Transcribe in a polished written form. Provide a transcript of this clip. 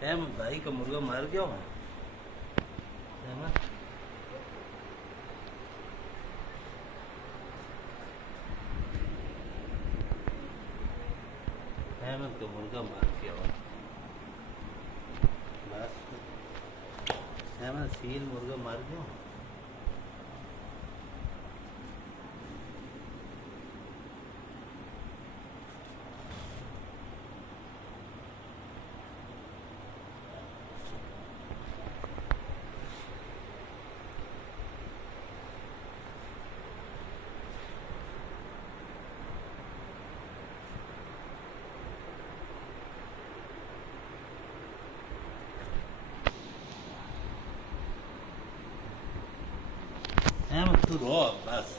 M भाई का मुर्गा मर गया है। अहमद का मुर्गा मार गया हो। बस अहमद सील मुर्गा मार गया हो। अहमद तू रो बस।